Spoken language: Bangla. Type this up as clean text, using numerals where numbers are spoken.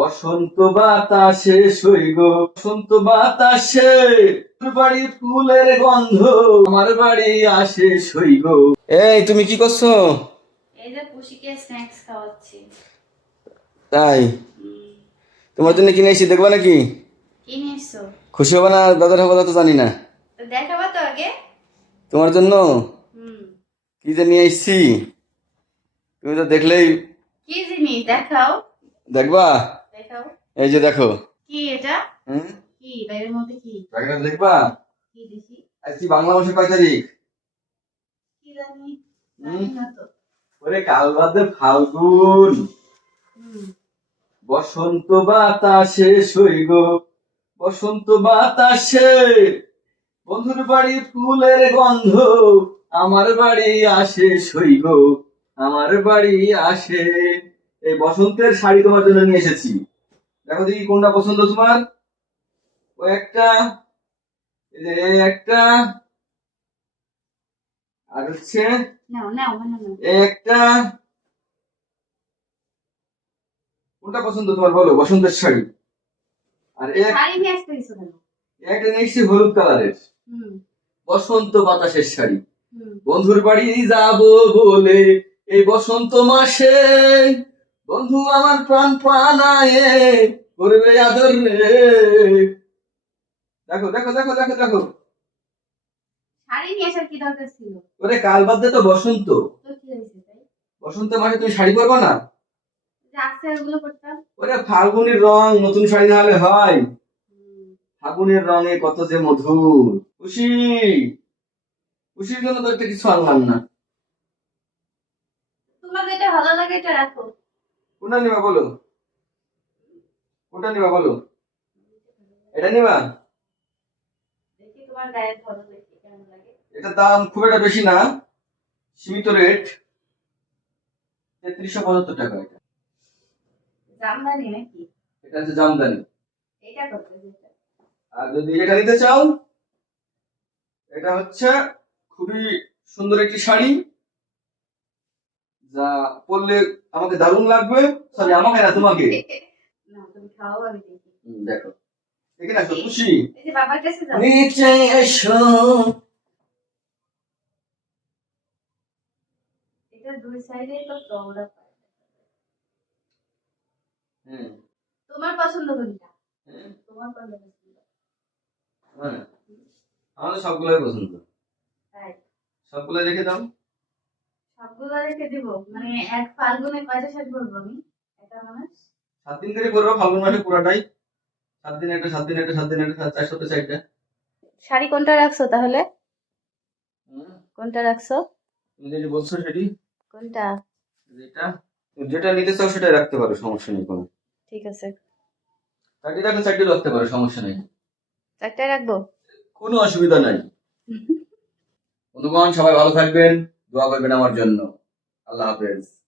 বসন্ত বাতাসে সইগ, বসন্ত বাতাসে তোর বাড়ি ফুলের গন্ধ, আমার বাড়ি আসে সইগ। এই তুমি কি করছো? এই যে পুষিকে স্ন্যাক্স খাওয়াচ্ছি। তাই? হুম, তোমার জন্য কিনে এসেছি, দেখবা নাকি? কি নিয়ে এসছো? খুশি হবে না দাদার হবে না তো জানি না। তো দেখাবা তো আগে। তোমার জন্য হুম, কি যে নিয়ে এসেছি, তুমি তো দেখলেই কি জিনিস দেখাও? দেখবা। দেখাও। এই যে দেখো। কি এটা? হুম, কি বাইরের মধ্যে কি? প্যাকেটটা দেখবা? কি দেখি? আজকে বাংলা মাসের কয় তারিখ? কি জানি, হুম, জানি না তো। ওরে কাল বাদে ফাল্গুন, হুম, বসন্ত বাতাসে সইগ, বসন্ত বাতাসে বন্ধুর বাড়ি ফুলের গন্ধ, আমার বাড়ি আসে সইগ, আমার বাড়ি আসে। এই বসন্তের শাড়ি তোমার জন্য নিয়ে এসেছি, দেখো দেখি কোনটা পছন্দ তোমার। ও একটা, এই যে এই একটা, আর হচ্ছে নাও নাও মানে নাও। এই একটা। কোনটা পছন্দ তোমার বলো, বসন্তের শাড়ি? আর শাড়ি নিয়ে আসতে দিছো কেন? একটা নিয়ে এসেছি হলুদ কালারের, হুম, বসন্ত বাতাসের শাড়ি। হুম। বন্ধুর বাড়ি যাব বলে এই বসন্ত মাসে, বন্ধু আমার প্রাণ প্রাণায়ে করবে আদর রে। দেখো দেখো দেখো দেখো দেখো। শাড়ি নিয়ে আসার কি দরকার ছিল? ওরে কাল বাদে তো বসন্ত, তো কি হয়েছে তাই? বসন্ত মাসে তুমি শাড়ি পরবে না? যে আজকে ওগুলো করতাম। ওরে ফাল্গুনের রং, নতুন শাড়ি না হলে হয়? হুম। ফাগুনের রঙে কত যে মধুর। খুশি, খুশির জন্য তো একটা কিছু আনলাম না। তোমার যেটা ভালো লাগে এটা রাখো। কোনটা নিবা বলো, কোনটা নিবা বলো? এটা নিবা? দেখি তোমার গায়ে ধরো, দেখি কেমন লাগে। এটা দাম খুব একটা বেশি না, সীমিত রেট, 3375 টাকা। এটা, জামদানি নাকি? এটা হচ্ছে জামদানি। এটা কত যেটা? আর যদি এটা নিতে চাও, এটা হচ্ছে খুবই সুন্দর একটি শাড়ি, যা পরলে আমাকে দারুণ লাগবে। সরি, আমাকে না, তোমাকে। না তুমি খাও, আমি দেখি। দেখো, এখানে আসো খুশি। এই যে বাবার কাছে যাও। নিচে এসো। এটা দুই সাইডে তো চওড়া পায়। হুম, তোমার পছন্দ কোনটা? হুম, তোমার কোনটা পছন্দ? হ্যাঁ, আমার তো সবগুলোই পছন্দ, তাই? সবগুলো রেখে দাও। সবগুলো রেখে দিব? মানে এক ফাল্গুনে কয়টা শাড়ি পরবো আমি? একটা মানুষ? 7 দিন করে করবো, ফাল্গুন মাসে পুরাটাই। 7 দিন একটা, 7 দিন একটা, 7 দিন একটা, 4 সপ্তাহ 4টা। শাড়ি কোনটা রাখছো তাহলে? হুম, কোনটা রাখছো? তুমি যেটা বলছো সেটি, কোনটা? যেটা যেটা নিতে চাও সেটাই রাখতে পারো, সমস্যা নেই কোনো। ঠিক আছে। চারটি রাখলে চারটি রাখতে পারো, সমস্যা নেই, চারটায় রাখবো? কোনো অসুবিধা নাই। বন্ধুগণ সবাই ভালো থাকবেন, দোয়া করবেন আমার জন্য। আল্লাহ হাফেজ।